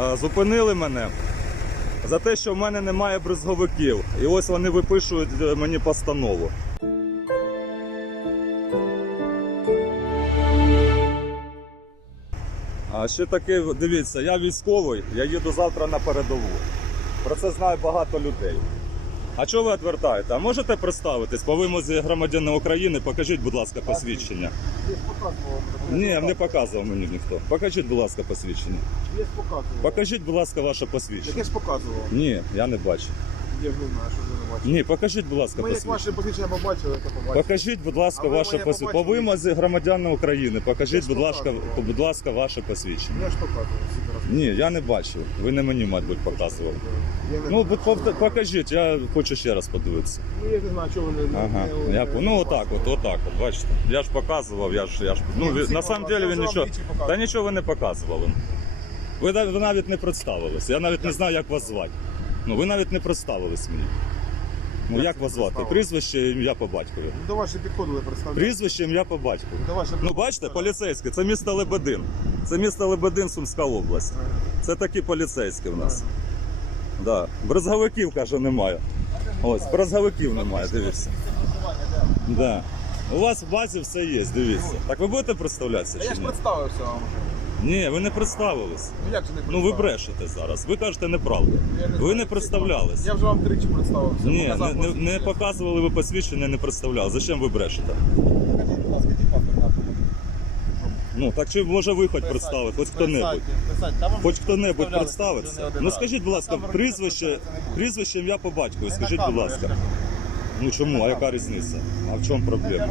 е, зупинили мене за те, що в мене немає бризговиків. І ось вони випишують е, мені постанову. А ще таке, дивіться, я військовий, я їду завтра на передову. Про це знає багато людей. А чого ви відвертаєте? А можете представитись по вимозі громадянина України? Покажіть, будь ласка, посвідчення. Десь показував. Ні, не показував мені ніхто. Покажіть, будь ласка, посвідчення. Показував. Покажіть, будь ласка, ваше посвідчення. Яке ж показував? Ні, я не бачу. Я ж не знаю, що ви бачите. Ні, покажіть, будь ласка, Ми як посвідчення. ваше посвідчення побачили, то побачили. Покажіть, будь ласка, А ви ваше моє посвідчення. По побачили? вимозі громадянина України. Покажіть, ж будь ласка, показував. будь ласка, ваше посвідчення. Я ж разів. Ні, я не бачив. Ви не мені, мабуть, показували. Я не Ну, знаю. покажіть, я хочу ще раз подивитися. Ну, я не знаю, чого вони не- Ага, не- я не- ну отак, от, отак, от, бачите. Я ж показував, я ж, я ж. Ну, Ні, ви- всі на самом показували. деле Я він вже вам нічого. двічі показував. Та нічого ви не показували. Ви, нав- ви навіть не представились. Я навіть не знаю, як вас звати. Ну, ви навіть не представились мені. Ну, Як вас звати? Прізвище, ім'я по батькові. Ну, До вас підходили представляти. Прізвище, ім'я по батькові. До вас Ну, бачите, поліцейське, це місто Лебедин. Це місто Лебедин, Сумська область. Це такі поліцейські в нас. Да. Брезговиків, каже, немає. Ось, брезговиків немає, дивіться. Да. У вас в базі все є, дивіться. Так ви будете представлятися я чи ж ні? представився вам вже. Ні, ви не представились. Ну як же не Ну ви брешете зараз. Ви кажете неправду. Я Ви знаю. не представлялись. Я вже вам тричі представився. Ні, Показав не, не, не посвідчення. показували ви посвідчення, не представляли. Зачем ви брешете? Покажіть, будь ласка, ті паспорт на. Ну так чи може ви хоч представити, хоч хто-небудь. Хоч хто-небудь представиться. не Ну скажіть, будь ласка, прізвище, не прізвище, ім'я по батькові. Скажіть, будь ласка. Ну чому? А яка різниця? А в чому проблема?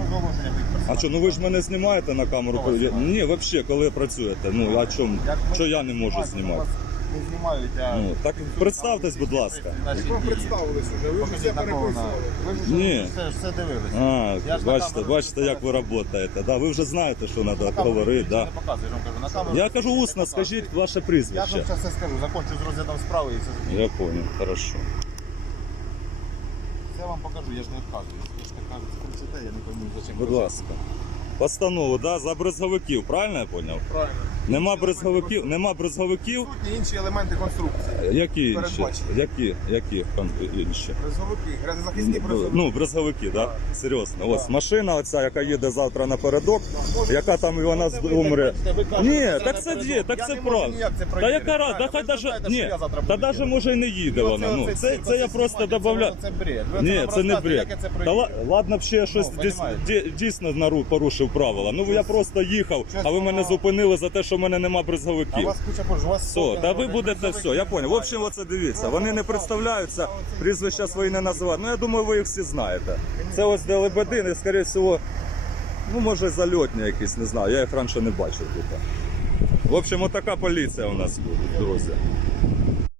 А що, ну ви ж мене знімаєте на камеру? Хто вас Я- знімає? Ні, взагалі, коли працюєте. Ну а чому? Як ми Що я не можу знімати? Не знімають, а... Ну так представтесь, будь ласка. Наші дії. представились уже? Ви Покажіть, все на кого переписували. Ви ж Ні. все, все дивилися. А, Я ж на бачите, камеру бачите, як ви працюєте. Да, ви вже знаєте, що треба говорити. Да. я вам кажу, на камеру Я кажу не усно, показую. скажіть ваше Я ж прізвище. вам зараз все скажу, закончу з розглядом справи і все закінчу. Я понял, хорошо. Все вам покажу, я ж не відказуюсь. Я ж так кажете, це я не пойму, зачем. Будь ласка. Постанову, да, за брезговиків, правильно я поняв? Правильно. Нема брезговиків, нема брезговиків. конструкції, Інші елементи конструкції. Які інші? Які? Які кон- інші? Брезовики, грязозахисні брезовики. Ну, брезговики, да? Так. Серйозно. Ось машина, оця, яка їде завтра напередок, яка там і вона ви умре. Ні, так це є, так Я це не можу правда. ніяк це Та перевірити. яка раз, Правильно, хай ви даже, знаєте, ні, що я завтра та буду даже робити. може і не їде Ну, вона. Ну, це, це я просто додавляю. Це, бред. Ви Ні, нам це не розказуєте, бред. це Та ладно б ще я щось Ну, понімаєте. ді- дійсно нару- порушив правила. Ну я просто їхав, а ви мене зупинили за те, що в мене нема А у вас куча позже, у вас Все, сотня та ви будете все, я понял. В общем, оце дивіться. Вони не представляються, прізвища свої не називають. Ну я думаю, ви їх всі знаєте. Це ось де лебедини, скоріше всього, ну може зальотні якісь, не знаю. Я їх раніше не бачив тут. В общем, отака поліція у нас буде, друзі.